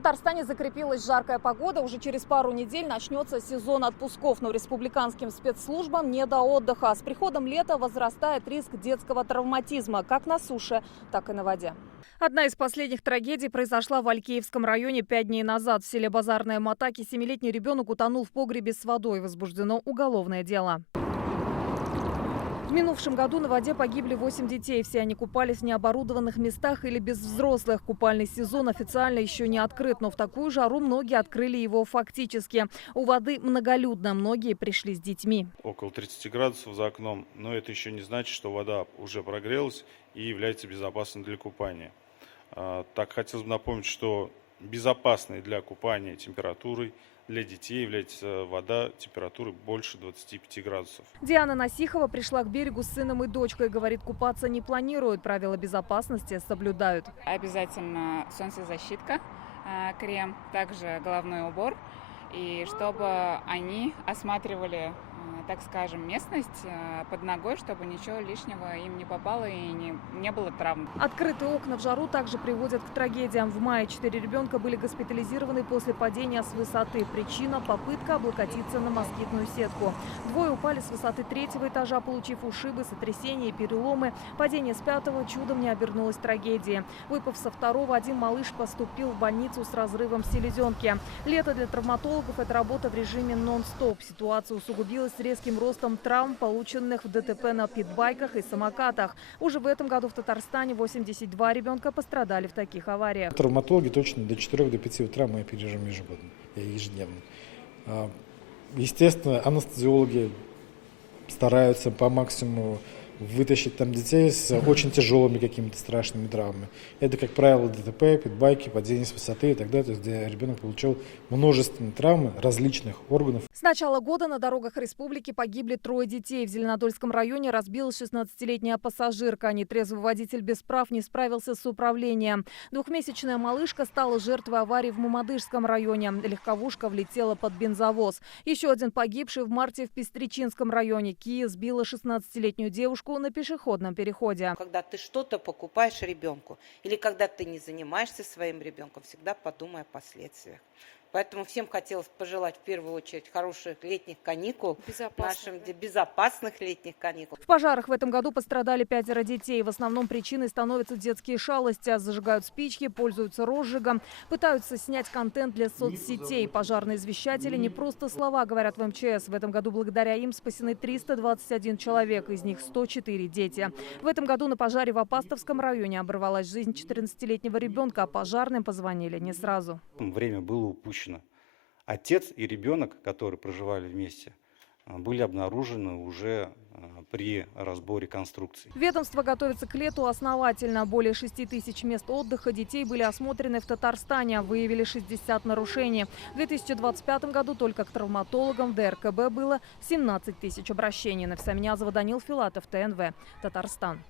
Татарстане закрепилась жаркая погода. Уже через пару недель начнется сезон отпусков, но республиканским спецслужбам не до отдыха. С приходом лета возрастает риск детского травматизма как на суше, так и на воде. Одна из последних трагедий произошла в Алькеевском районе 5 дней назад. В селе Базарная Матаки 7-летний ребенок утонул в погребе с водой. Возбуждено уголовное дело. В минувшем году на воде погибли 8 детей. Все они купались в необорудованных местах или без взрослых. Купальный сезон официально еще не открыт, но в такую жару многие открыли его фактически. У воды многолюдно, многие пришли с детьми. Около 30 градусов за окном, но это еще не значит, что вода уже прогрелась и является безопасной для купания. Так хотелось бы напомнить, что безопасной для купания температурой для детей является вода температуры больше 25 градусов. Диана Насихова пришла к берегу с сыном и дочкой. Говорит, купаться не планируют, правила безопасности соблюдают. Обязательно солнцезащитка, крем, также головной убор. И чтобы они осматривали, так скажем, местность под ногой, чтобы ничего лишнего им не попало и не было травм. Открытые окна в жару также приводят к трагедиям. В мае 4 ребенка были госпитализированы после падения с высоты. Причина – попытка облокотиться на москитную сетку. Двое упали с высоты 3-го этажа, получив ушибы, сотрясения и переломы. Падение с 5-го чудом не обернулось трагедией. Выпав со 2-го, один малыш поступил в больницу с разрывом селезенки. Лето для травматологов – это работа в режиме нон-стоп. Ситуация усугубилась с резким ростом травм, полученных в ДТП на питбайках и самокатах. Уже в этом году в Татарстане 82 ребенка пострадали в таких авариях. Травматологи точно до 4-5 утра мы опережаем ежедневно. Естественно, анестезиологи стараются по максимуму вытащить там детей с очень тяжелыми какими-то страшными травмами. Это, как правило, ДТП, питбайки, падение с высоты и так далее, то есть где ребенок получил множественные травмы различных органов. С начала года на дорогах республики погибли 3 детей. В Зеленодольском районе разбилась 16-летняя пассажирка. Нетрезвый водитель без прав не справился с управлением. 2-месячная малышка стала жертвой аварии в Мамадышском районе. Легковушка влетела под бензовоз. Еще один погибший в марте в Пестричинском районе. Кия сбила 16-летнюю девушку на пешеходном переходе. Когда ты что-то покупаешь ребенку или когда ты не занимаешься своим ребенком, всегда подумай о последствиях. Поэтому всем хотелось пожелать в первую очередь хороших летних каникул, безопасных летних каникул. В пожарах в этом году пострадали 5 детей. В основном причиной становятся детские шалости. Зажигают спички, пользуются розжигом, пытаются снять контент для соцсетей. Пожарные извещатели не просто слова, говорят в МЧС. В этом году благодаря им спасены 321 человек, из них 104 дети. В этом году на пожаре в Апастовском районе оборвалась жизнь 14-летнего ребенка, а пожарным позвонили не сразу. Время было упущено. Отец и ребенок, которые проживали вместе, были обнаружены уже при разборе конструкций. Ведомство готовится к лету основательно. Более 6 тысяч мест отдыха детей были осмотрены в Татарстане. Выявили 60 нарушений. В 2025 году только к травматологам в ДРКБ было 17 тысяч обращений. Навсаминязова, Данил Филатов, ТНВ, Татарстан.